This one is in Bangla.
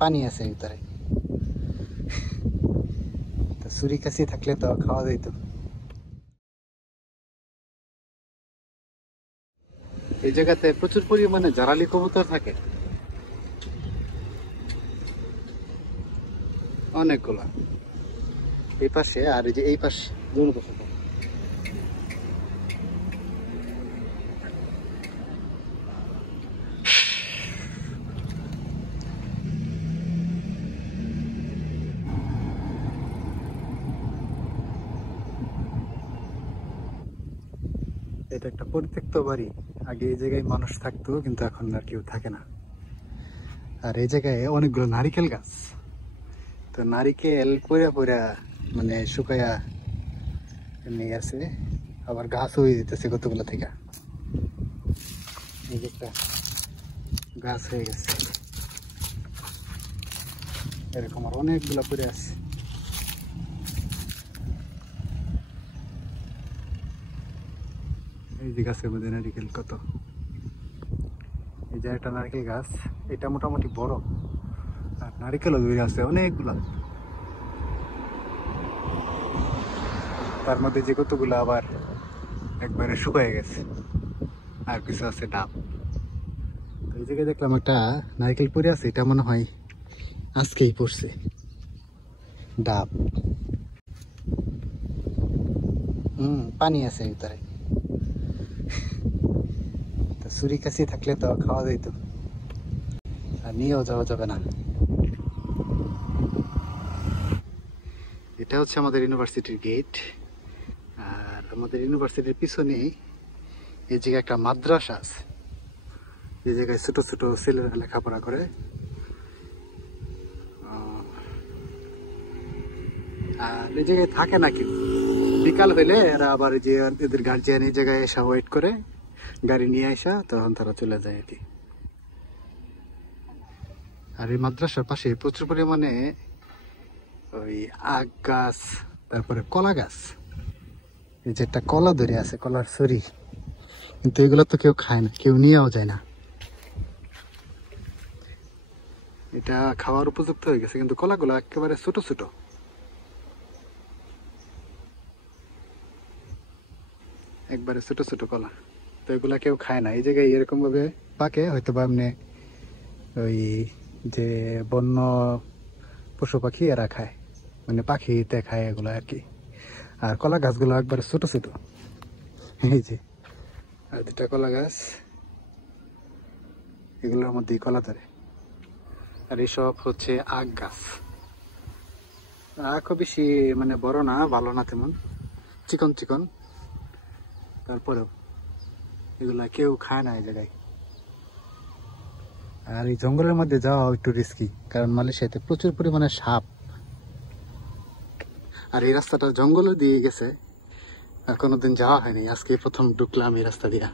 পানি আছে ভিতরে। তো ছুরি কাছি থাকলে তো খাওয়া যাইতো। এই জায়গাতে প্রচুর পরিমাণে জারালি কবুতর থাকে, অনেকগুলা। এই পাশে আর এই যে এই পাশে দুটো পাশে। এটা একটা পরিত্যক্ত বাড়ি। আগে এই জায়গায় মানুষ থাকতো, কিন্তু এখন আর কেউ থাকে না। আর এই জায়গায় অনেকগুলো নারিকেল গাছ। তো নারিকেল পইরা পইরা মানে শুকায়া এমনি আছে, আবার গাছ হয়ে যেতেছে কতগুলো থেকে। এই যে একটা গাছ হয়ে গেছে এরকম, আর অনেকগুলো পড়ে আছে। এই যে গাছের মধ্যে নারিকেল কত। এই যে একটা নারকেল গাছ, এটা মোটামুটি বড়, আর নারিকেলও ধরে আছে অনেকগুলা। তার মধ্যে যে কতগুলো আবার একবারে শুকিয়ে গেছে, আর কিছু আছে ডাব। এই জায়গায় দেখলাম একটা নারকেল পড়ে আছে, এটা মনে হয় আজকেই পড়ছে ডাব। পানি আছে ভিতরে। তো ছুরি কাছি থাকলে তো খাওয়া যাইতো, আর নিয়েও যাওয়া যাবে না। এটা হচ্ছে আমাদের ইউনিভার্সিটির গেট। আর আমাদের ইউনিভার্সিটির পিছনে এই জায়গায় একটা মাদ্রাসা আছে, এই জায়গায় ছোট ছোট ছেলেরা লেখাপড়া করে। আর এই জায়গায় থাকে না কেউ, বিকাল হইলে এরা আবার যে এদের গার্জিয়ান এই জায়গায় এসে ওয়েট করে, গাড়ি নিয়ে আসা, তখন তারা চলে যায় আর কি। আর এই মাদ্রাসার পাশে প্রচুর পরিমাণে ওই আখ গাছ, তারপরে কলা গাছ। এই যে একটা কলা ধরে আছে, কলার ছড়ি, কিন্তু এগুলো তো কেউ খায় না, কেউ নিয়েও যায় না। এটা খাওয়ার উপযুক্ত হয়ে গেছে, কিন্তু কলাগুলো একেবারে ছোট ছোট, একবারে ছোট ছোট কলা। তো এগুলা কেউ খায় না। এই জায়গায় এরকম ভাবে পাকে, হয়তো বা এমনি ওই যে বন্য পশু পাখি এরা খায়, মানে পাখিতে খায় এগুলো আর কি। আর কলা গাছগুলো একবারে ছোট ছোট। এই যে আর দুটা কলা গাছ, এগুলোর মধ্যেই কলা ধরে। আর এইসব হচ্ছে আখ গাছ। আখও বেশি মানে বড় না, ভালো না তেমন, চিকন চিকন। তারপরেও এগুলা কেউ খায় না এই জায়গায়। আর এই জঙ্গলের মধ্যে যাওয়া একটু রিস্কি, কারণ মালয়েশিয়াতে প্রচুর পরিমাণে সাপ। আর এই রাস্তাটা জঙ্গলে দিয়ে গেছে, আর কোনোদিন যাওয়া হয়নি, আজকে প্রথম ঢুকলাম এই রাস্তা দিয়া।